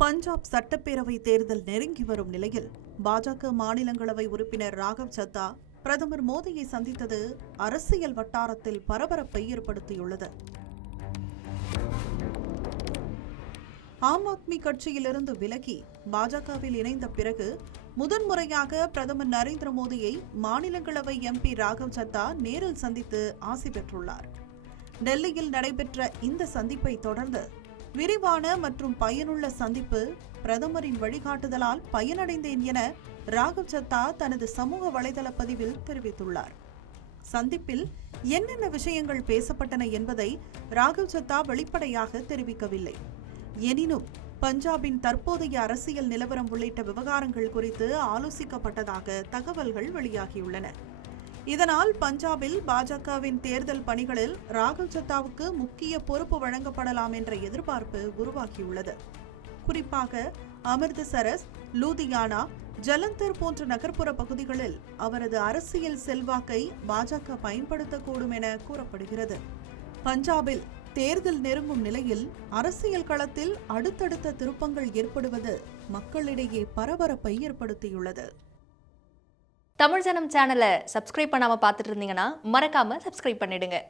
பஞ்சாப் சட்டப்பேரவை தேர்தல் நெருங்கி வரும் நிலையில் பாஜக மாநிலங்களவை உறுப்பினர் ராகவ் சத்தா பிரதமர் மோடியை சந்தித்தது அரசியல் வட்டாரத்தில் பரபரப்பை ஏற்படுத்தியுள்ளது. ஆம் ஆத்மி கட்சியிலிருந்து விலகி பாஜகவில் இணைந்த பிறகு முதன்முறையாக பிரதமர் நரேந்திர மோடியை மாநிலங்களவை எம்பி ராகவ் சத்தா நேரில் சந்தித்து ஆசி பெற்றுள்ளார். டெல்லியில் நடைபெற்ற இந்த சந்திப்பை தொடர்ந்து விரிவான மற்றும் பயனுள்ள சந்திப்பு, பிரதமரின் வழிகாட்டுதலால் பயனடைந்தேன் என ராகவ் சத்தா தனது சமூக வலைதள பதிவில் தெரிவித்துள்ளார். சந்திப்பில் என்னென்ன விஷயங்கள் பேசப்பட்டன என்பதை ராகவ் சத்தா வெளிப்படையாக தெரிவிக்கவில்லை. எனினும் பஞ்சாபின் தற்போதைய அரசியல் நிலவரம் உள்ளிட்ட விவகாரங்கள் குறித்து ஆலோசிக்கப்பட்டதாக தகவல்கள் வெளியாகியுள்ளன. இதனால் பஞ்சாபில் பாஜகவின் தேர்தல் பணிகளில் ராகவ் சத்தாவுக்கு முக்கிய பொறுப்பு வழங்கப்படலாம் என்ற எதிர்பார்ப்பு உருவாகியுள்ளது. குறிப்பாக அமிர்தசரஸ், லூதியானா, ஜலந்தர் போன்ற நகர்ப்புற பகுதிகளில் அவரது அரசியல் செல்வாக்கை பாஜக பயன்படுத்தக்கூடும் என கூறப்படுகிறது. பஞ்சாபில் தேர்தல் நெருங்கும் நிலையில் அரசியல் களத்தில் அடுத்தடுத்த திருப்பங்கள் ஏற்படுவது மக்களிடையே பரபரப்பை ஏற்படுத்தியுள்ளது. தமிழ் ஜனம் சேனலை சப்ஸ்கிரைப் பண்ணாம பார்த்துட்டு இருந்தீங்கன்னா மறக்காம சப்ஸ்கிரைப் பண்ணிடுங்க.